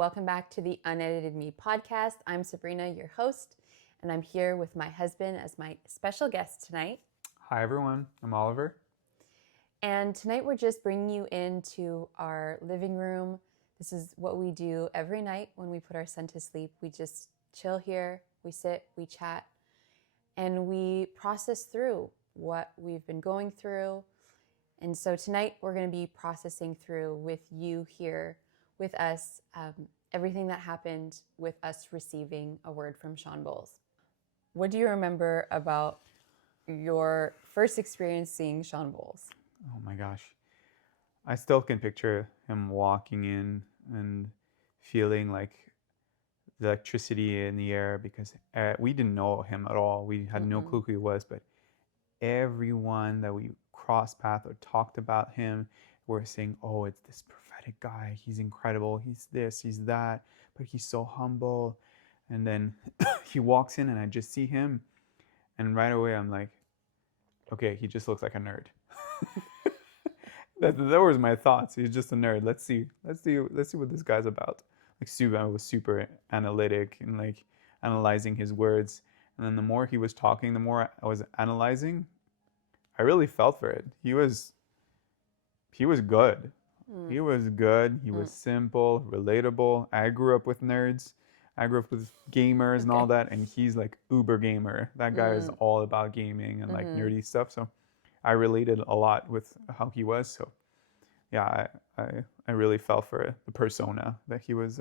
Welcome back to the Unedited Me podcast. I'm Sabrina, your host, and I'm here with my husband as my special guest tonight. Hi, everyone. I'm Oliver. And tonight we're just bringing you into our living room. This is what we do every night when we put our son to sleep. We just chill here, we sit, we chat, and we process through what we've been going through. And so tonight we're going to be processing through with you here with us, everything that happened with us receiving a word from Shawn Bolz. What do you remember about your first experience seeing Shawn Bolz? Oh my gosh. I still can picture him walking in and feeling like the electricity in the air because we didn't know him at all. We had no clue who he was, but everyone that we crossed paths or talked about him were saying, oh, it's this prophetic guy. He's incredible. He's this, he's that, but he's so humble. And then he walks in and I just see him. And right away I'm like, okay, he just looks like a nerd. that was my thoughts. He's just a nerd. Let's see what this guy's about. Like I was super analytic and like analyzing his words. And then the more he was talking, the more I was analyzing. I really felt for it. He was good. He was good. He was simple, relatable. I grew up with nerds. I grew up with gamers and all that, and he's like uber gamer. That guy is all about gaming and like nerdy stuff. So I related a lot with how he was. So yeah, I really fell for the persona that he was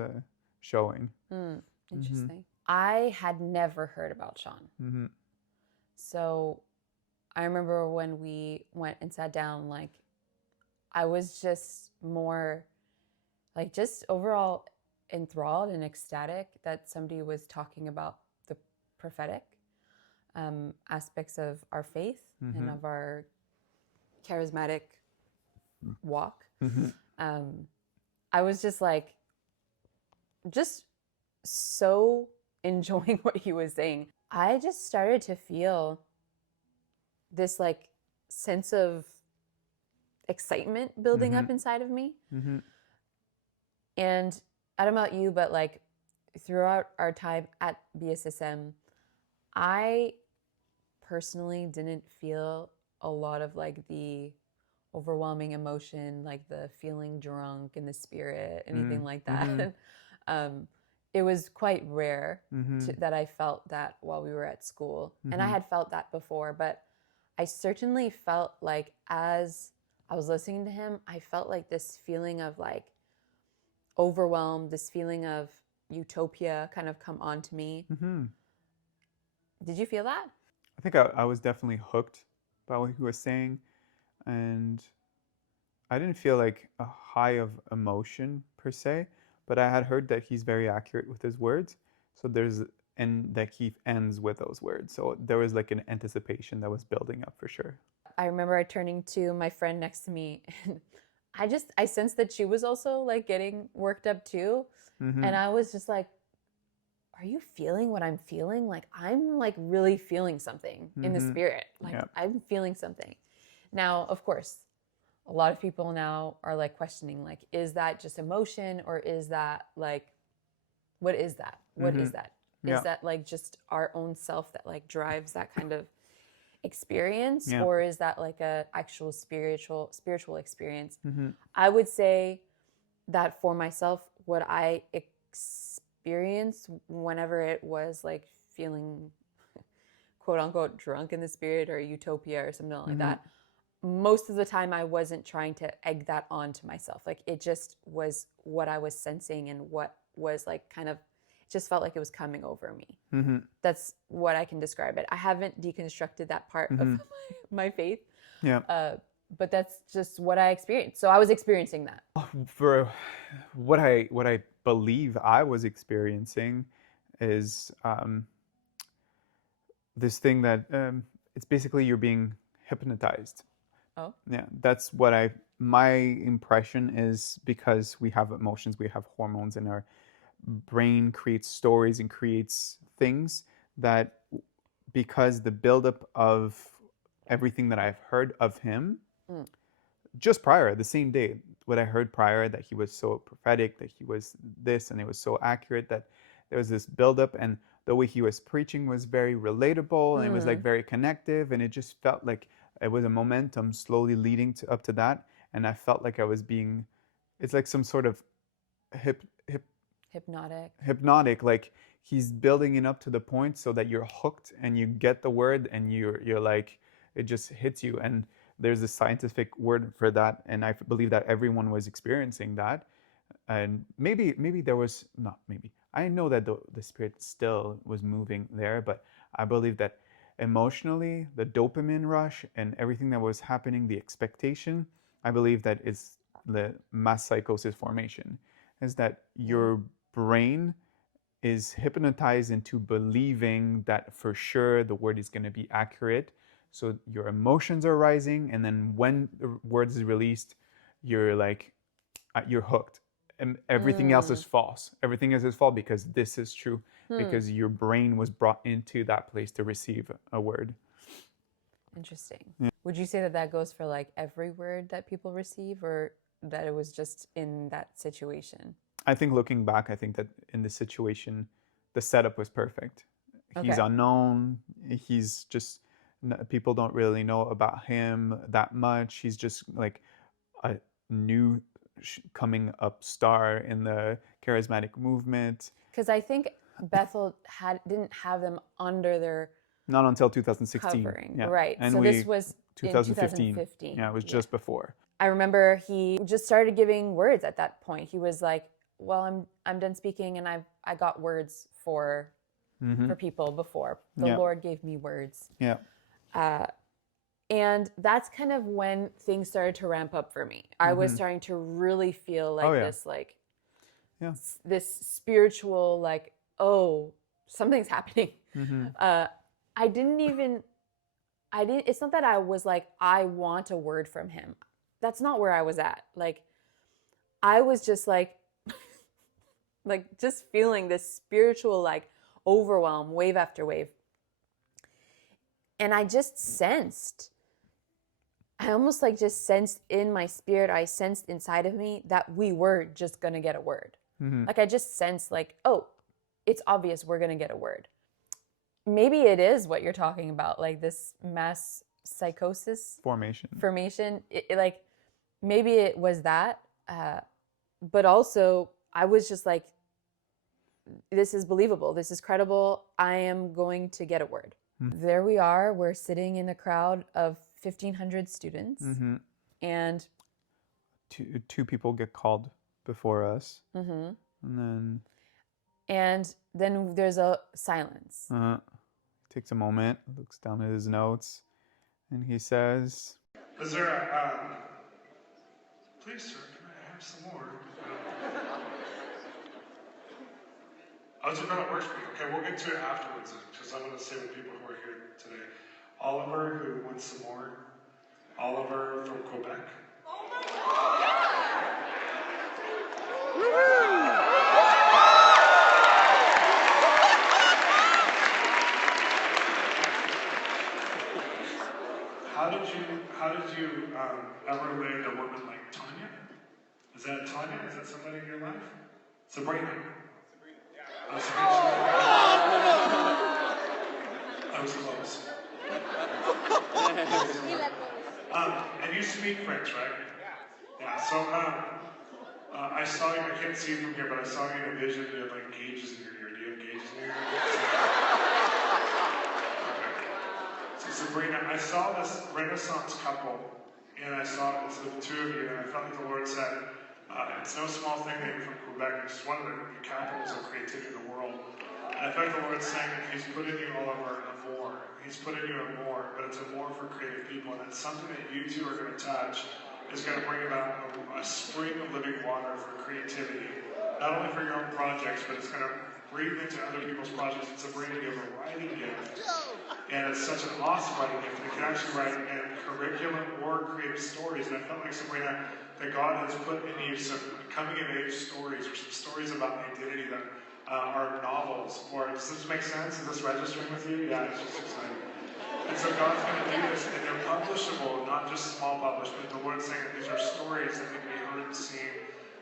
showing. Interesting. I had never heard about Shawn. So I remember when we went and sat down, like I was just more like just overall enthralled and ecstatic that somebody was talking about the prophetic aspects of our faith and of our charismatic walk. I was just like, just so enjoying what he was saying. I just started to feel this like sense of excitement building up inside of me. And I don't know about you, but like throughout our time at BSSM, I personally didn't feel a lot of like the overwhelming emotion, like the feeling drunk in the spirit, anything like that. It was quite rare that I felt that while we were at school. And I had felt that before, but I certainly felt like as I was listening to him, I felt like this feeling of like overwhelmed, this feeling of utopia kind of come onto me. Did you feel that? I think I was definitely hooked by what he was saying. And I didn't feel like a high of emotion per se, but I had heard that he's very accurate with his words. So and that he ends with those words. So there was like an anticipation that was building up for sure. I remember turning to my friend next to me and I sensed that she was also like getting worked up too. And I was just like, are you feeling what I'm feeling? Like, I'm like really feeling something in the spirit. Like I'm feeling something. Now, of course, a lot of people now are like questioning, like, is that just emotion or is that like, what is that? What is that? Is that like just our own self that like drives that kind of experience, or is that like a actual spiritual experience? I would say that for myself, what I experienced whenever it was like feeling quote unquote drunk in the spirit or utopia or something like that, most of the time I wasn't trying to egg that onto myself. Like it just was what I was sensing and what was like kind of just felt like it was coming over me. That's what I can describe it. I haven't deconstructed that part of my faith. But that's just what I experienced. So I was experiencing that. For what I believe I was experiencing is this thing that it's basically you're being hypnotized. Oh. Yeah, that's what my impression is, because we have emotions, we have hormones, and our brain creates stories and creates things that, because the buildup of everything that I've heard of him, just prior, the same day, what I heard prior, that he was so prophetic, that he was this, and it was so accurate, that there was this buildup, and the way he was preaching was very relatable, and it was like very connective, and it just felt like it was a momentum slowly leading to up to that, and I felt like I was being, it's like some sort of hip hypnotic, like he's building it up to the point so that you're hooked and you get the word, and you're like, it just hits you. And there's a scientific word for that, and I believe that everyone was experiencing that. And maybe there was not, maybe I know that the spirit still was moving there, but I believe that emotionally, the dopamine rush and everything that was happening, the expectation, I believe that is the mass psychosis formation, is that your brain is hypnotized into believing that for sure the word is going to be accurate. So your emotions are rising, and then when the word is released, you're like, you're hooked, and everything else is false. Everything else is false because this is true, because your brain was brought into that place to receive a word. Interesting. Yeah. Would you say that that goes for like every word that people receive, or that it was just in that situation? I think looking back, I think that in this situation, the setup was perfect. Okay. He's unknown. He's just, people don't really know about him that much. He's just like a new coming up star in the charismatic movement. Because I think Bethel didn't have them under their not until 2016 covering, yeah. Right? And so this was 2015. In 2015. Yeah, it was just before. I remember he just started giving words at that point. He was like, "Well, I'm done speaking, and I got words for people before. The Lord gave me words." Yeah. And that's kind of when things started to ramp up for me. I was starting to really feel like this, like, this spiritual, like, oh, something's happening. It's not that I was like, I want a word from him. That's not where I was at. Like, I was just like, just feeling this spiritual, like, overwhelm, wave after wave. And I just sensed, I almost like just sensed in my spirit, I sensed inside of me that we were just going to get a word. Like I just sensed like, oh, it's obvious we're going to get a word. Maybe it is what you're talking about, like this mass psychosis. Formation. Like maybe it was that. But also I was just like, this is believable. This is credible. I am going to get a word. There we are. We're sitting in a crowd of 1,500 students, and two people get called before us, and then there's a silence. Takes a moment, looks down at his notes, and he says, "Is there a please, sir, can I have some more?" How's your brother works for you? Okay, we'll get to it afterwards, because I'm going to say with people who are here today. Oliver, who wants some more. Oliver from Quebec. Oh my God! How did you ever land a woman like Tanya? Is that Tanya? Is that somebody in your life? Sabrina. I was close. And you speak French, right? Yeah. So I saw you. I can't see you from here, but I saw you in a vision. You had like gauges in your ear. Do you have gauges in your ear? Okay. So Sabrina, I saw this Renaissance couple, and I saw it's the two of you, and I felt like the Lord said, it's no small thing that you're from Quebec. It's one of the capitals of creativity in the world. And I feel like the Lord's saying that He's put in you, Oliver, a more. He's put in you a more, but it's a more for creative people. And it's something that you two are going to touch is going to bring about a spring of living water for creativity. Not only for your own projects, but it's going to breathe into other people's projects. It's a bringing of a writing gift. And it's such an awesome writing gift. You can actually write in curriculum or creative stories. And I felt like, Sabrina, that God has put in you some coming-of-age stories, or some stories about identity that are novels. Or does this make sense? Is this registering with you? Yeah, it's just exciting. And so God's going to do this, and they're publishable, not not just small published, but the Lord's saying that these are stories that can be heard, seen,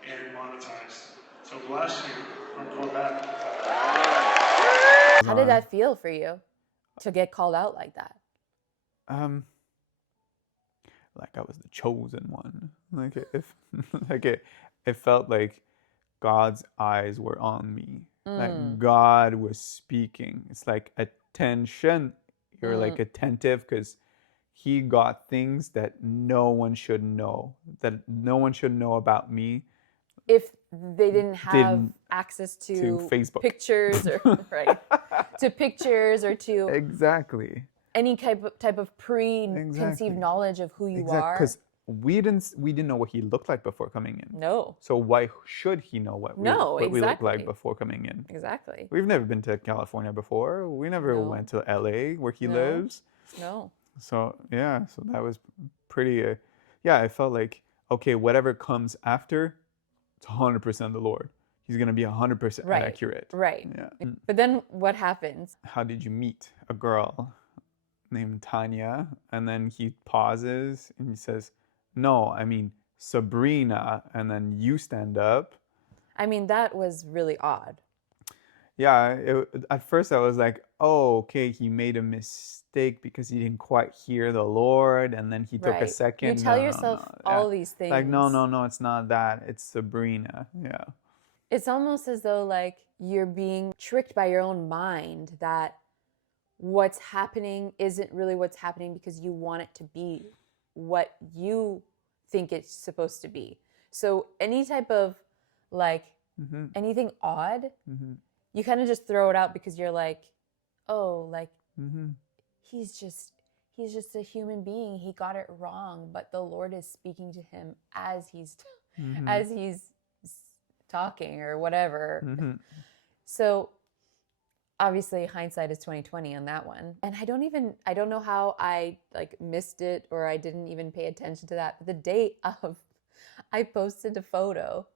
and monetized. So bless you from Quebec. How did that feel for you to get called out like that? Like I was the chosen one. Like it felt like God's eyes were on me. Like God was speaking. It's like attention. You're like attentive because he got things that no one should know, that no one should know about me. If they didn't have access to Facebook pictures or right, to pictures or to exactly any type of preconceived knowledge of who you are. Because we didn't know what he looked like before coming in. No. So why should he know what we look like before coming in? Exactly. We've never been to California before. We never went to LA where he lives. No. So yeah, so that was pretty. I felt like okay, whatever comes after, it's 100% the Lord. He's gonna be 100% accurate. Right. Yeah. But then what happens? How did you meet a girl named Tanya? And then he pauses and he says, "No, I mean Sabrina." And then you stand up. I mean, that was really odd. Yeah, at first I was like, oh, okay, he made a mistake because he didn't quite hear the Lord, and then he took a second. You tell yourself all these things. Like, no, it's not that. It's Sabrina. Yeah. It's almost as though like you're being tricked by your own mind that what's happening isn't really what's happening because you want it to be what you think it's supposed to be. So any type of like anything odd, you kind of just throw it out because you're like, oh, like he's just a human being. He got it wrong, but the Lord is speaking to him as he's talking or whatever. So obviously hindsight is 2020 on that one. And I don't know how I like missed it or I didn't even pay attention to that. But the date of, I posted a photo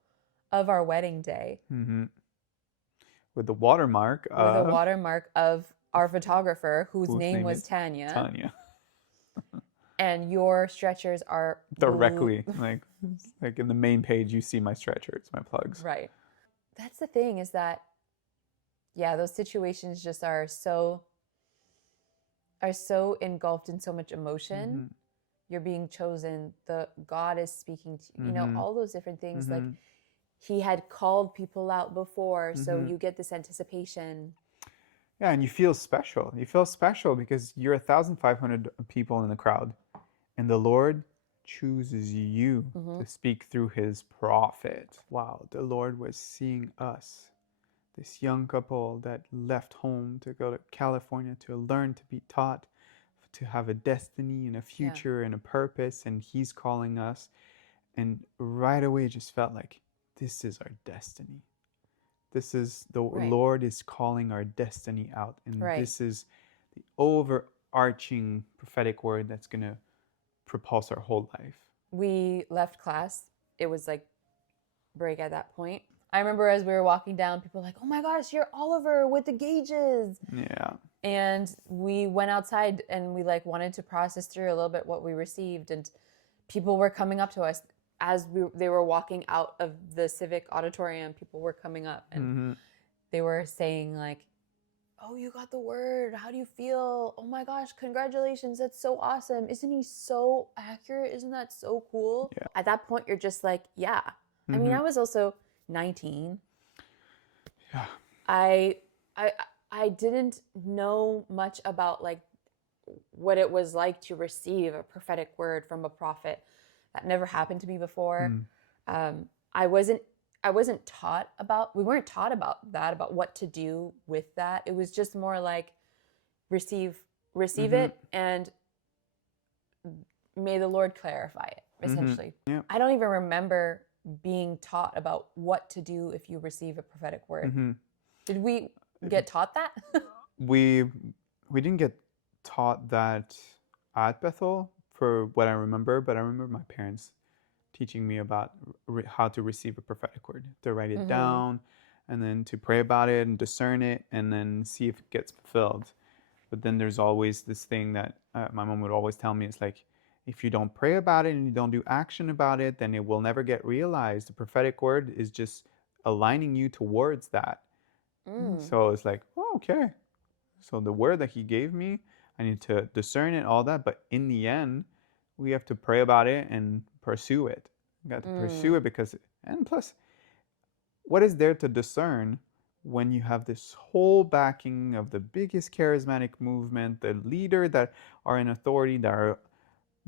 of our wedding day. With the watermark of our photographer whose name was Tanya. And your stretchers are directly like in the main page you see my stretchers, my plugs. Right. That's the thing is that those situations just are so engulfed in so much emotion. You're being chosen, the God is speaking to you, you know, all those different things. Like he had called people out before, so you get this anticipation. Yeah, and you feel special. You feel special because you're 1,500 people in the crowd, and the Lord chooses you to speak through his prophet. Wow, the Lord was seeing us, this young couple that left home to go to California to learn to be taught, to have a destiny and a future and a purpose, and he's calling us. And right away it just felt like, this is our destiny. This is the Lord is calling our destiny out. And this is the overarching prophetic word that's going to propulse our whole life. We left class. It was like break at that point. I remember as we were walking down, people were like, oh my gosh, you're Oliver with the gauges. Yeah. And we went outside and we like wanted to process through a little bit what we received. And people were coming up to us. As they were walking out of the civic auditorium, people were coming up and they were saying like, oh, you got the word. How do you feel? Oh my gosh, congratulations. That's so awesome. Isn't he so accurate? Isn't that so cool? Yeah. At that point, you're just like, yeah. I mean, I was also 19. Yeah. I didn't know much about like what it was like to receive a prophetic word from a prophet. That never happened to me before. I wasn't taught about, we weren't taught about that, about what to do with that. It was just more like receive it and may the Lord clarify it, essentially. Yeah. I don't even remember being taught about what to do if you receive a prophetic word. Did we get taught that? We didn't get taught that at Bethel, for what I remember, but I remember my parents teaching me about how to receive a prophetic word, to write it down, and then to pray about it and discern it, and then see if it gets fulfilled. But then there's always this thing that my mom would always tell me, it's like, if you don't pray about it and you don't do action about it, then it will never get realized. The prophetic word is just aligning you towards that. So it's like, oh, okay. So the word that he gave me, I need to discern it, all that. But in the end, we have to pray about it and pursue it. We got to pursue it because, and plus, what is there to discern when you have this whole backing of the biggest charismatic movement, the leader that are in authority, that are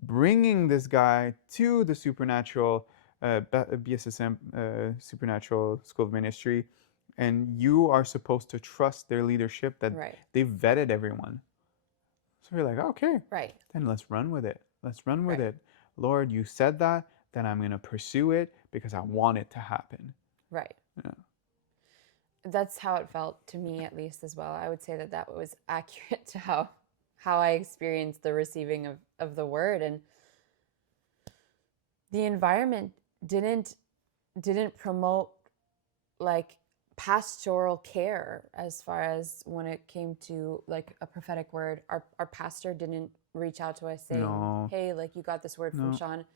bringing this guy to the supernatural, BSSM, Supernatural School of Ministry, and you are supposed to trust their leadership that they've vetted everyone. So you're like, okay, then let's run with it. Let's run with it. Lord, you said that, then I'm going to pursue it because I want it to happen. Right. Yeah. That's how it felt to me, at least, as well. I would say that that was accurate to how I experienced the receiving of the word. And the environment didn't promote like pastoral care as far as when it came to like a prophetic word. Our pastor didn't reach out to us saying, hey, like, you got this word from Shawn.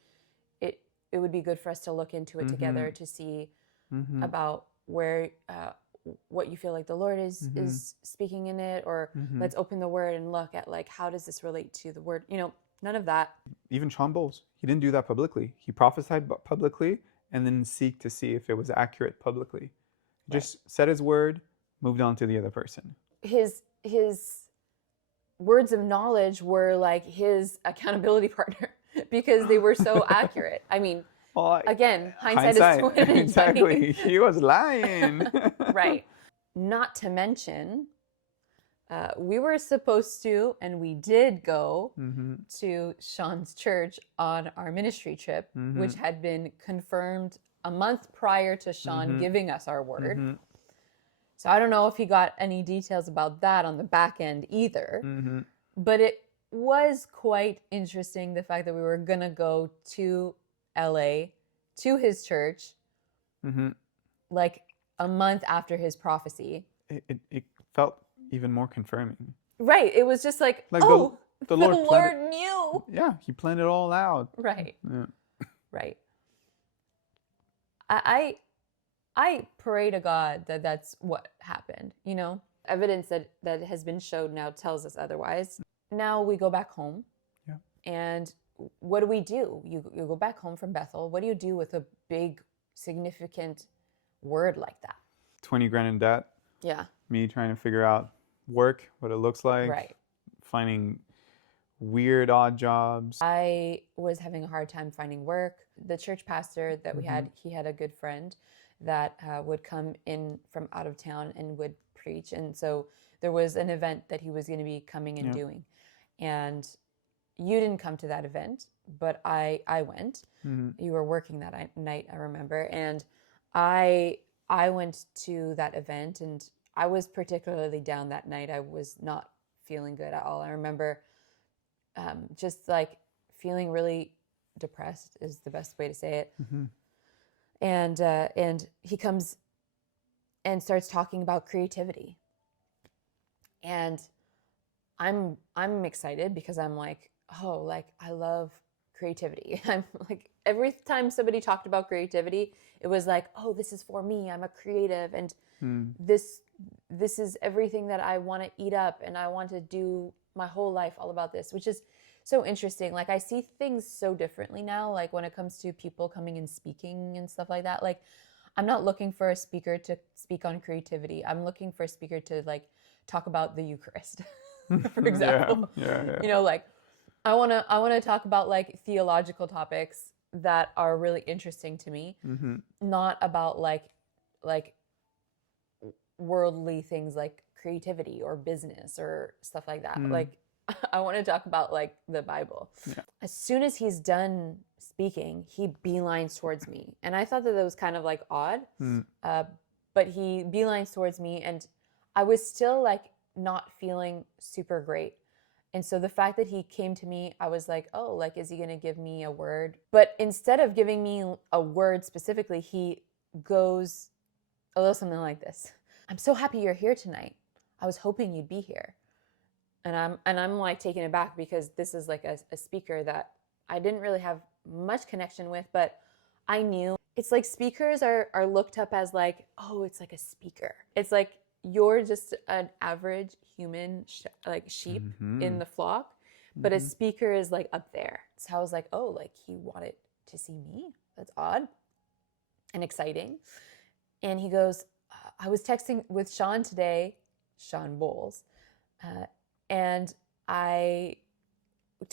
It would be good for us to look into it together to see about where what you feel like the Lord is speaking in it, or let's open the word and look at like, how does this relate to the word? None of that. Even Shawn Bolz, he didn't do that publicly. He prophesied publicly and then seek to see if it was accurate publicly. Just said his word, moved on to the other person. His words of knowledge were like his accountability partner because they were so accurate. I mean, well, again, hindsight is 2020. Exactly. He was lying. Right. Not to mention, we were supposed to, and we did go to Shawn's church on our ministry trip, which had been confirmed a month prior to Shawn giving us our word. So I don't know if he got any details about that on the back end either. But it was quite interesting, the fact that we were going to go to LA to his church like a month after his prophecy. It felt even more confirming. Right. It was just like the Lord knew. Yeah, he planned it all out. Right. Yeah. Right. I pray to God that that's what happened, Evidence that has been showed now tells us otherwise. Now we go back home. Yeah. And what do? You go back home from Bethel. What do you do with a big, significant word like that? 20 grand in debt. Yeah. Me trying to figure out work, what it looks like. Right. Finding weird, odd jobs. I was having a hard time finding work. The church pastor that we had, he had a good friend that would come in from out of town and would preach. And so there was an event that he was going to be coming and doing. And you didn't come to that event, but I went. You were working that night, I remember. And I went to that event, and I was particularly down that night. I was not feeling good at all. I remember just like feeling really depressed is the best way to say it. And he comes and starts talking about creativity. And I'm excited because I'm like, oh, like, I love creativity. I'm like, every time somebody talked about creativity, it was like, oh, this is for me. I'm a creative, and this is everything that I want to eat up, and I want to do my whole life all about this, which is so interesting. Like, I see things so differently now, like when it comes to people coming and speaking and stuff like that. Like, I'm not looking for a speaker to speak on creativity. I'm looking for a speaker to like talk about the Eucharist, for example. Yeah. Like, I want to talk about like theological topics that are really interesting to me, not about like worldly things like creativity or business or stuff like that. Like, I want to talk about like the Bible. Yeah. As soon as he's done speaking, he beelines towards me. And I thought that was kind of like odd, but he beelines towards me, and I was still like not feeling super great. And so the fact that he came to me, I was like, oh, like, is he going to give me a word? But instead of giving me a word specifically, he goes a little something like this. I'm so happy you're here tonight. I was hoping you'd be here. And I'm like taken aback because this is like a speaker that I didn't really have much connection with, but I knew it's like speakers are looked up as like, oh, it's like a speaker. It's like you're just an average human sheep in the flock, but a speaker is like up there. So I was like, oh, like he wanted to see me. That's odd and exciting. And he goes, I was texting with Shawn today, Shawn Bolz, and I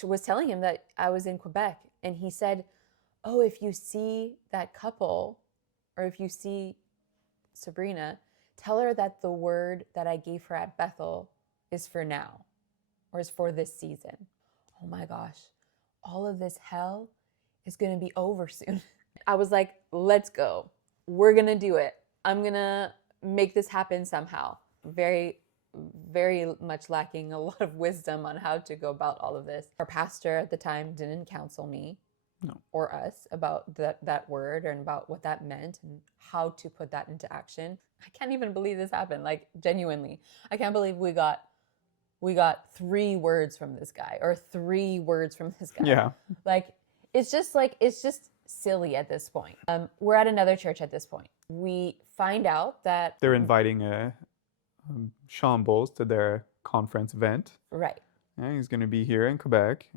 was telling him that I was in Quebec. And he said, oh, if you see that couple, or if you see Sabrina, tell her that the word that I gave her at Bethel is for now, or is for this season. Oh my gosh, all of this hell is going to be over soon. I was like, let's go. We're going to do it. I'm going to make this happen somehow. Very, very much lacking a lot of wisdom on how to go about all of this. Our pastor at the time didn't counsel me or us about that word and about what that meant and how to put that into action. I can't even believe this happened. Like, genuinely, I can't believe we got 3 words from this guy, or 3 words from this guy. Yeah. Like, it's just silly at this point. We're at another church at this point. We find out that they're inviting Shawn Bolz to their conference event. Right. And he's going to be here in Quebec,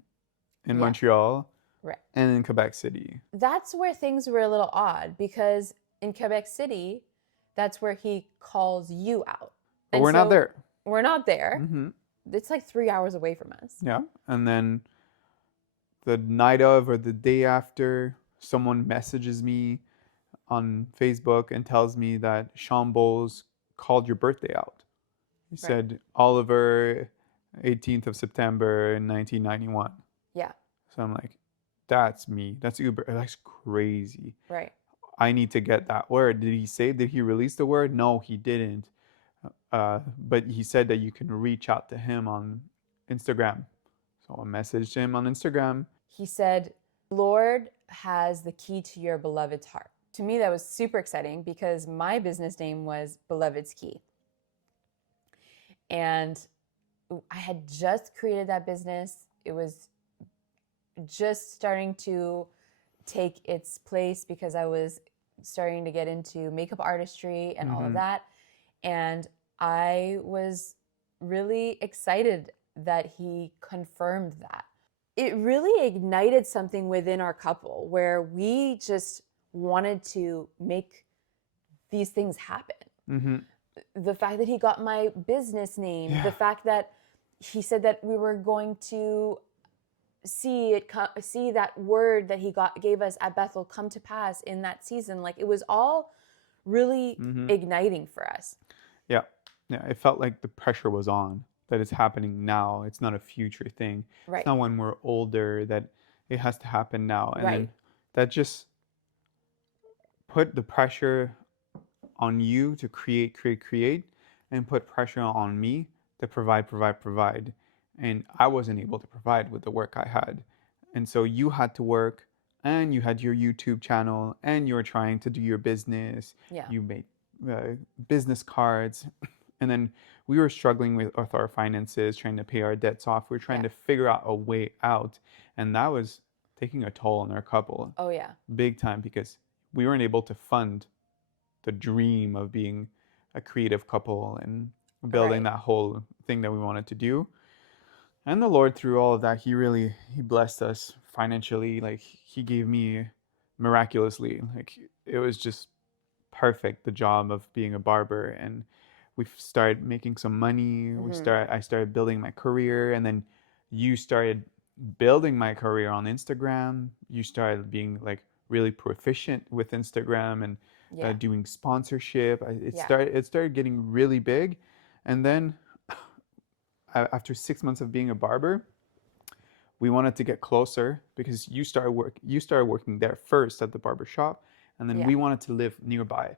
in Montreal, right, and in Quebec City. That's where things were a little odd, because in Quebec City, that's where he calls you out. But we're not there. We're not there. It's like 3 hours away from us. Yeah. And then the night of, or the day after, someone messages me on Facebook and tells me that Shawn Bolz called your birthday out. He said, Oliver, 18th of September, 1991. Yeah. So I'm like, that's me. That's Uber. That's crazy. Right. I need to get that word. Did he release the word? No, he didn't. But he said that you can reach out to him on Instagram. So I messaged him on Instagram. He said, Lord has the key to your beloved's heart. To me, that was super exciting, because my business name was Beloved's Key. And I had just created that business. It was just starting to take its place, because I was starting to get into makeup artistry and all of that. And I was really excited that he confirmed that. It really ignited something within our couple, where we just wanted to make these things happen. The fact that he got my business name, the fact that he said that we were going to see that word that he gave us at Bethel come to pass in that season. Like, it was all really igniting for us. Yeah. It felt like the pressure was on, that it's happening now. It's not a future thing. Right. It's not when we're older that it has to happen now. And then that just put the pressure on you to create, and put pressure on me to provide. And I wasn't able to provide with the work I had. And so you had to work, and you had your YouTube channel, and you were trying to do your business. Yeah. You made business cards. And then we were struggling with our finances, trying to pay our debts off. We were trying to figure out a way out. And that was taking a toll on our couple. Oh, yeah. Big time, because we weren't able to fund the dream of being a creative couple and building that whole thing that we wanted to do. And the Lord, through all of that, he blessed us financially. Like, he gave me miraculously. Like, it was just perfect, the job of being a barber. And we started making some money. I started building my career, and then you started building my career on Instagram. You started being like really proficient with Instagram and doing sponsorship. It started getting really big, and then after 6 months of being a barber, we wanted to get closer, because you started working there first at the barber shop, and then we wanted to live nearby.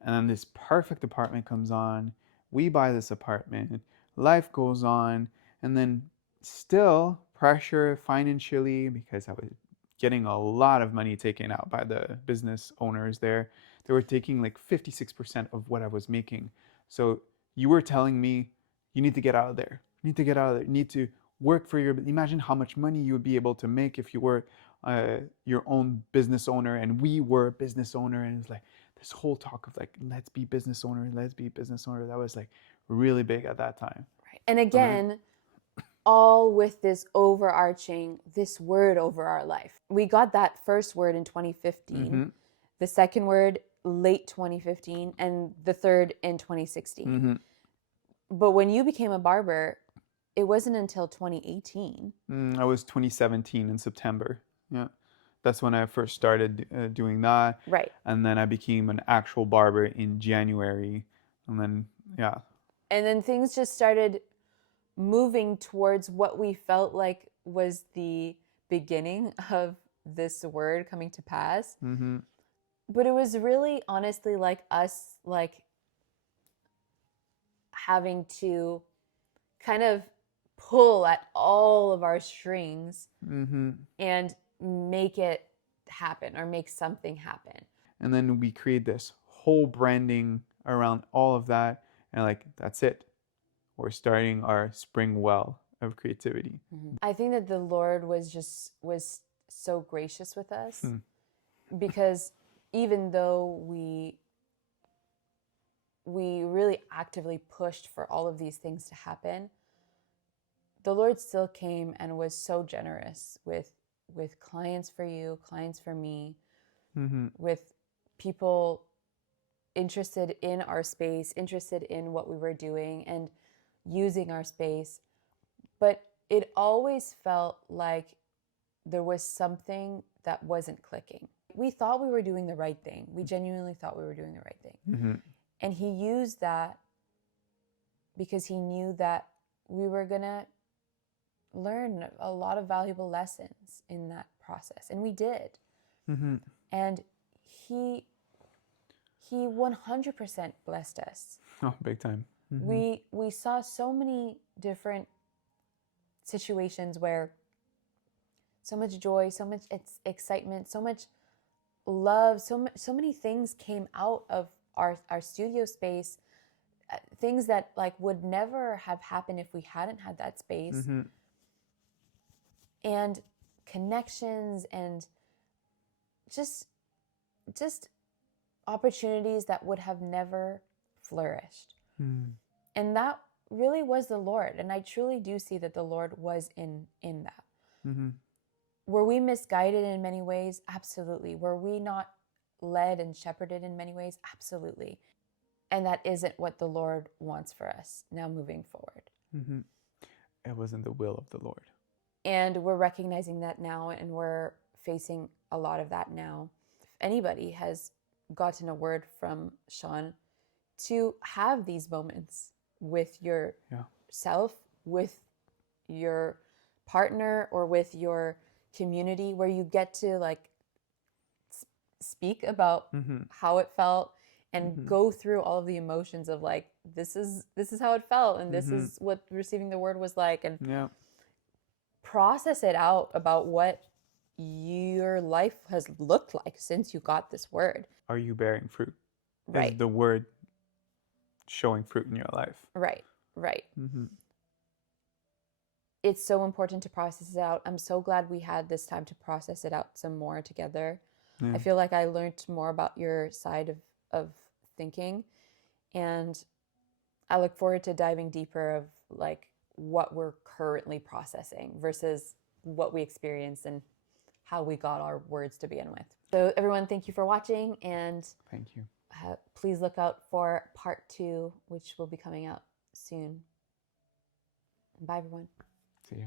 And then this perfect apartment comes on. We buy this apartment. Life goes on. And then still pressure financially, because I was getting a lot of money taken out by the business owners there. They were taking like 56% of what I was making. So you were telling me, you need to get out of there. You need to get out of there. You need to work for imagine how much money you would be able to make if you were your own business owner and we were a business owner. And it's like this whole talk of like, let's be business owner, let's be business owner. That was like really big at that time. Right. And again, all with this overarching, this word over our life. We got that first word in 2015, the second word late 2015, and the third in 2016. But when you became a barber, it wasn't until 2018. I was 2017 in September. Yeah. That's when I first started doing that. Right. And then I became an actual barber in January. And then, yeah. And then things just started moving towards what we felt like was the beginning of this word coming to pass. But it was really honestly like us like having to kind of pull at all of our strings and make it happen or make something happen. And then we create this whole branding around all of that. And like, that's it. We're starting our spring well of creativity. I think that the Lord was so gracious with us because even though we really actively pushed for all of these things to happen, the Lord still came and was so generous with clients for you, clients for me, with people interested in our space, interested in what we were doing and using our space. But it always felt like there was something that wasn't clicking. We thought we were doing the right thing. We genuinely thought we were doing the right thing. And he used that because he knew that we were going to learn a lot of valuable lessons in that process. And we did. And he 100% blessed us. Oh, big time. We saw so many different situations where so much joy, so much excitement, so much love, so many things came out of our studio space, things that like would never have happened if we hadn't had that space. And connections and just opportunities that would have never flourished. And that really was the Lord. And I truly do see that the Lord was in that. Were we misguided in many ways? Absolutely. Were we not led and shepherded in many ways? Absolutely. And that isn't what the Lord wants for us now moving forward. It wasn't the will of the Lord. And we're recognizing that now, and we're facing a lot of that now. If anybody has gotten a word from Shawn, to have these moments with yourself, with your partner, or with your community where you get to like speak about how it felt and go through all of the emotions of like, this is how it felt, and this is what receiving the word was like, and process it out about what your life has looked like since you got this word. Are you bearing fruit? Right. Is the word showing fruit in your life? Right. It's so important to process it out. I'm so glad we had this time to process it out some more together. I feel like I learned more about your side of thinking, and I look forward to diving deeper of like what we're currently processing versus what we experienced and how we got our words to begin with. So everyone, thank you for watching, and thank you. Please look out for part 2, which will be coming out soon. Bye, everyone. See you.